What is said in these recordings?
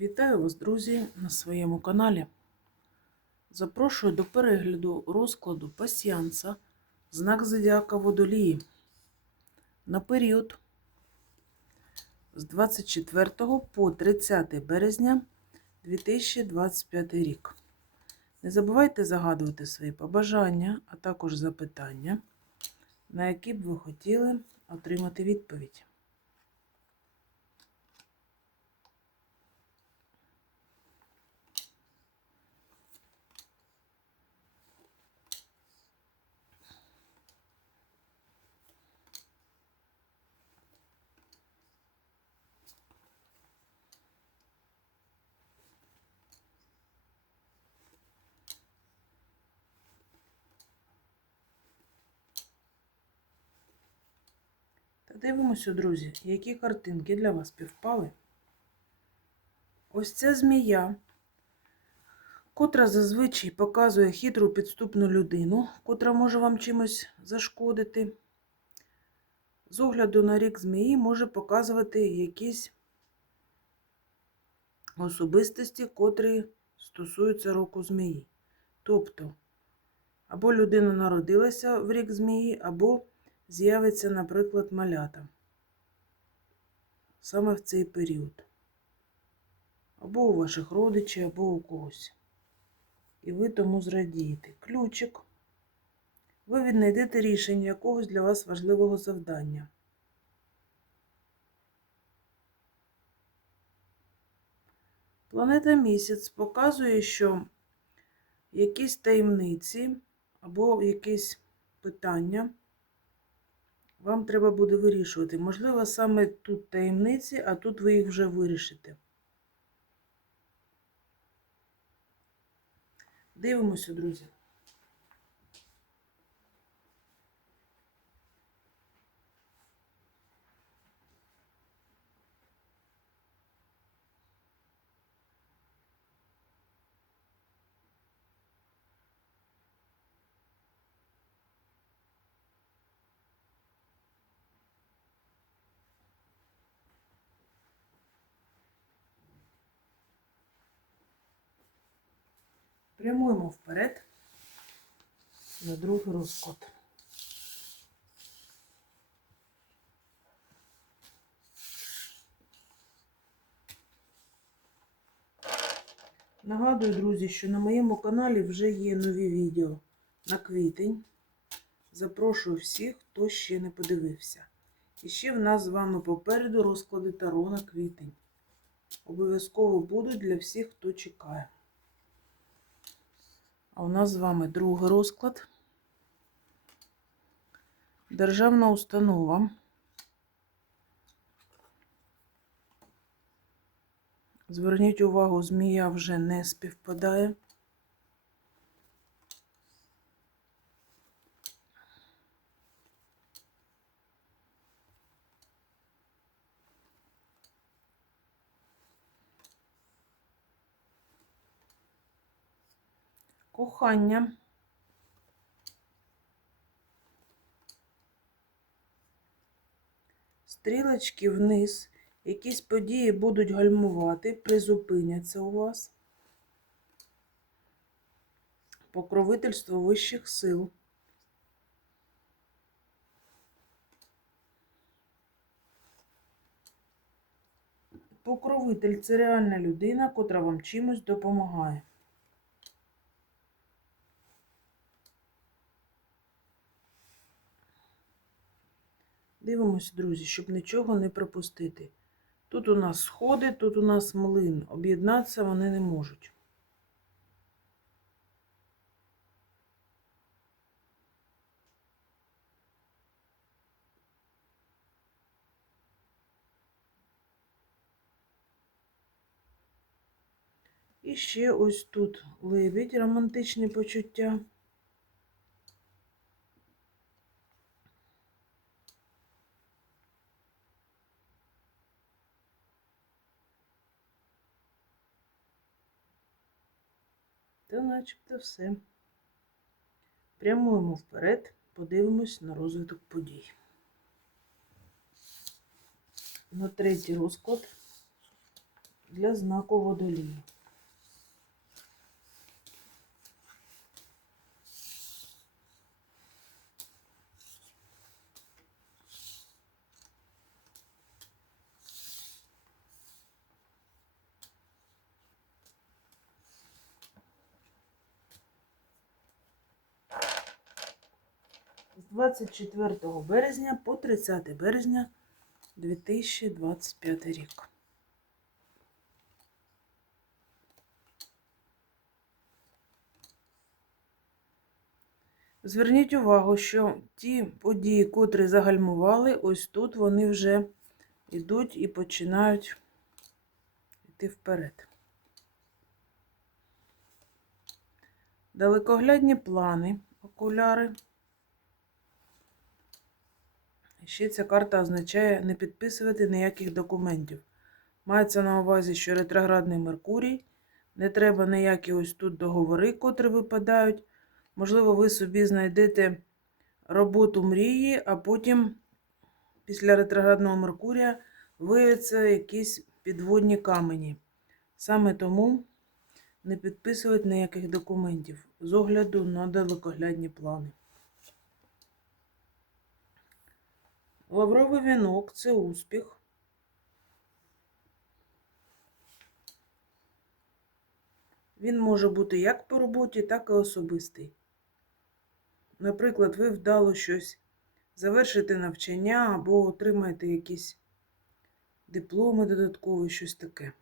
Вітаю вас, друзі, на своєму каналі. Запрошую до перегляду розкладу пасіанса знак Зодіака Водолії на період з 24 по 30 березня 2025 рік. Не забувайте загадувати свої побажання, а також запитання, на які б ви хотіли отримати відповідь. Дивимося, друзі, які картинки для вас півпали. Ось ця змія, котра зазвичай показує хитру підступну людину, котра може вам чимось зашкодити. З огляду на рік змії може показувати якісь особистості, котрі стосуються року змії. Тобто, або людина народилася в рік змії, або з'явиться, наприклад, малята саме в цей період. Або у ваших родичів, або у когось. І ви тому зрадієте. Ключик. Ви віднайдете рішення якогось для вас важливого завдання. Планета місяць показує, що якісь таємниці або якісь питання вам треба буде вирішувати. Можливо, саме тут таємниці, а тут ви їх вже вирішите. Дивимося, друзі. Прямуємо вперед на другий розклад. Нагадую, друзі, що на моєму каналі вже є нові відео на квітень. Запрошую всіх, хто ще не подивився. І ще в нас з вами попереду розклади Таро на квітень. Обов'язково будуть для всіх, хто чекає. А у нас з вами другий розклад. Державна установа. Зверніть увагу, змія вже не співпадає. Кохання. Стрілочки вниз. Якісь події будуть гальмувати, призупиняться у вас. Покровительство вищих сил. Покровитель це реальна людина, котра вам чимось допомагає. Дивимося, друзі, щоб нічого не пропустити. Тут у нас сходи, тут у нас млин. Об'єднатися вони не можуть. І ще ось тут лебідь, романтичні почуття. Та начебто все. Прямуємо вперед, подивимось на розвиток подій. На третій розклад для знаку водолії. 24 березня по 30 березня 2025 рік. Зверніть увагу, що ті події, котрі загальмували, ось тут вони вже йдуть і починають йти вперед. Далекоглядні плани, окуляри. Ще ця карта означає не підписувати ніяких документів. Мається на увазі, що ретроградний Меркурій, не треба ніякі ось тут договори, котрі випадають. Можливо, ви собі знайдете роботу мрії, а потім після ретроградного Меркурія виявляться якісь підводні камені. Саме тому не підписувати ніяких документів з огляду на далекоглядні плани. Лавровий вінок це успіх. Він може бути як по роботі, так і особистий. Наприклад, ви вдало щось завершите навчання або отримаєте якісь дипломи додаткові, щось таке.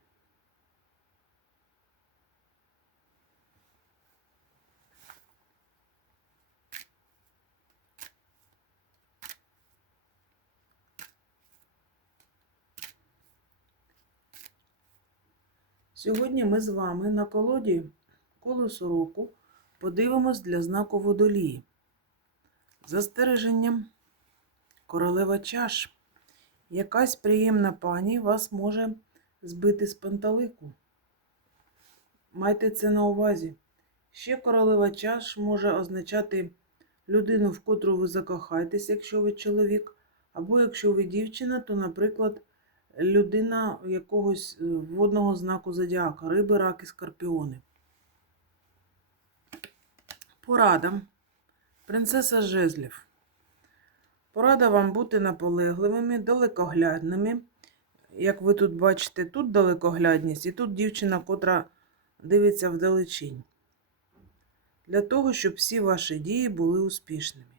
Сьогодні ми з вами на колоді колесо року подивимось для знаку водолії. Застереженням королева чаш. Якась приємна пані вас може збити з панталику. Майте це на увазі. Ще королева чаш може означати людину, в котру ви закохаєтесь, якщо ви чоловік, або якщо ви дівчина, то, наприклад, людина якогось е, водного знаку зодіака, риби, раки, скорпіони. Порада. Принцеса Жезлів. Порада вам бути наполегливими, далекоглядними. Як ви тут бачите, тут далекоглядність, і тут дівчина, котра дивиться вдалечінь. Для того, щоб всі ваші дії були успішними.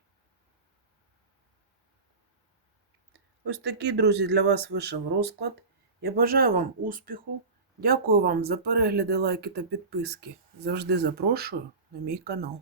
Ось такий, друзі, для вас вийшов розклад. Я бажаю вам успіху. Дякую вам за перегляди, лайки та підписки. Завжди запрошую на мій канал.